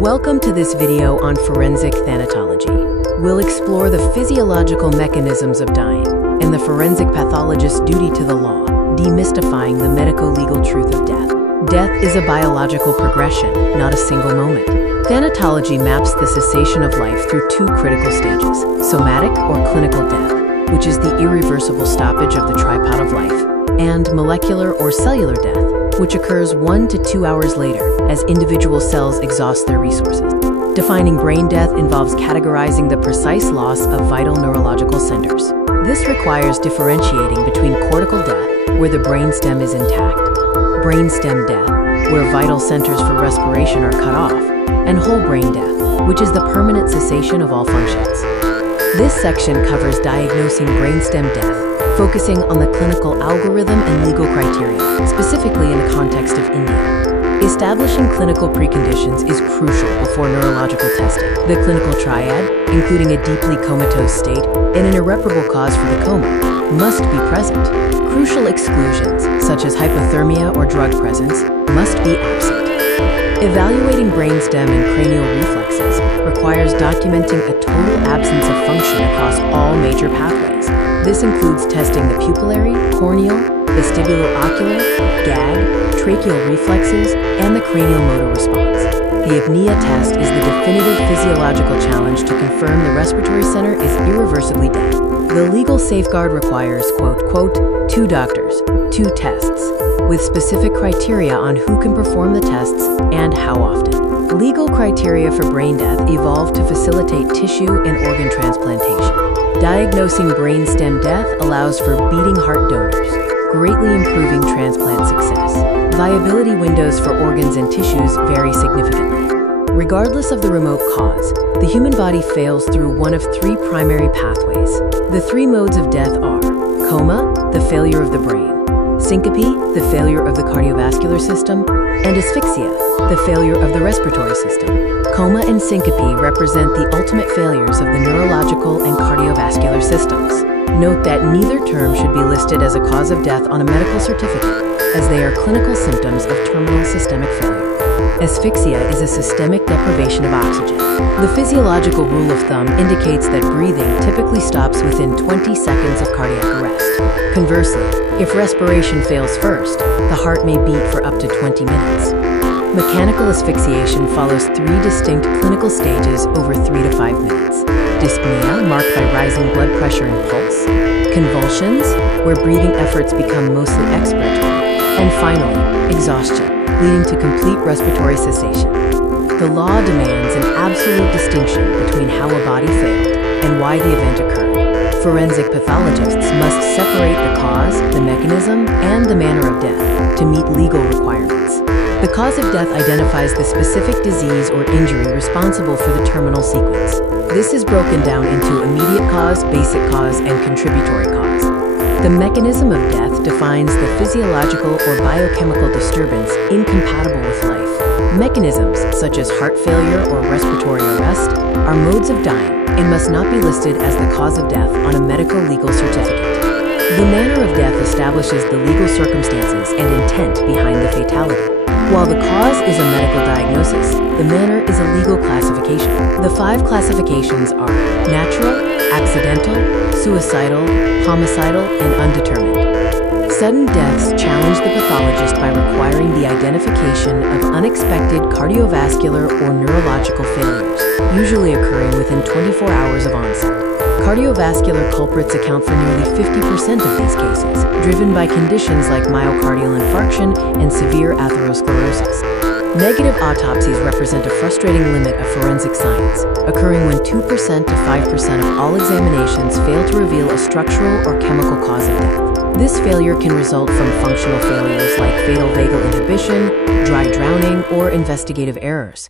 Welcome to this video on forensic thanatology. We'll explore the physiological mechanisms of dying and the forensic pathologist's duty to the law, demystifying the medico-legal truth of death. Death is a biological progression, not a single moment. Thanatology maps the cessation of life through two critical stages: somatic or clinical death, which is the irreversible stoppage of the tripod of life, and molecular or cellular death, which occurs 1 to 2 hours later as individual cells exhaust their resources. Defining brain death involves categorizing the precise loss of vital neurological centers. This requires differentiating between cortical death, where the brainstem is intact, brainstem death, where vital centers for respiration are cut off, and whole brain death, which is the permanent cessation of all functions. This section covers diagnosing brainstem death, focusing on the clinical algorithm and legal criteria, specifically in the context of India. Establishing clinical preconditions is crucial before neurological testing. The clinical triad, including a deeply comatose state and an irreparable cause for the coma, must be present. Crucial exclusions, such as hypothermia or drug presence, must be absent. Evaluating brainstem and cranial reflexes requires documenting a total absence of function across all major pathways. This includes testing the pupillary, corneal, vestibulo-ocular, gag, tracheal reflexes, and the cranial motor response. The apnea test is the definitive physiological challenge to confirm the respiratory center is irreversibly dead. The legal safeguard requires, quote, 2 doctors, 2 tests, with specific criteria on who can perform the tests and how often. Legal criteria for brain death evolved to facilitate tissue and organ transplantation. Diagnosing brainstem death allows for beating heart donors, greatly improving transplant success. Viability windows for organs and tissues vary significantly. Regardless of the remote cause, the human body fails through one of 3 primary pathways. The 3 modes of death are coma, the failure of the brain; syncope, the failure of the cardiovascular system; and asphyxia, the failure of the respiratory system. Coma and syncope represent the ultimate failures of the neurological and cardiovascular systems. Note that neither term should be listed as a cause of death on a medical certificate, as they are clinical symptoms of terminal systemic failure. Asphyxia is a systemic deprivation of oxygen. The physiological rule of thumb indicates that breathing typically stops within 20 seconds of cardiac arrest. Conversely, if respiration fails first, the heart may beat for up to 20 minutes. Mechanical asphyxiation follows 3 distinct clinical stages over 3 to 5 minutes. Dyspnea, marked by rising blood pressure and pulse; convulsions, where breathing efforts become mostly expiratory; and finally, exhaustion, leading to complete respiratory cessation. The law demands an absolute distinction between how a body failed and why the event occurred. Forensic pathologists must separate the cause, the mechanism, and the manner of death to meet legal requirements. The cause of death identifies the specific disease or injury responsible for the terminal sequence. This is broken down into immediate cause, basic cause, and contributory cause. The mechanism of death defines the physiological or biochemical disturbance incompatible with life. Mechanisms, such as heart failure or respiratory arrest, are modes of dying and must not be listed as the cause of death on a medico-legal certificate. The manner of death establishes the legal circumstances and intent behind the fatality. While the cause is a medical diagnosis, the manner is a legal classification. The 5 classifications are natural, accidental, suicidal, homicidal, and undetermined. Sudden deaths challenge the pathologist by requiring the identification of unexpected cardiovascular or neurological failures, usually occurring within 24 hours of onset. Cardiovascular culprits account for nearly 50% of these cases, driven by conditions like myocardial infarction and severe atherosclerosis. Negative autopsies represent a frustrating limit of forensic science, occurring when 2% to 5% of all examinations fail to reveal a structural or chemical cause of death. This failure can result from functional failures like fatal vagal inhibition, dry drowning, or investigative errors.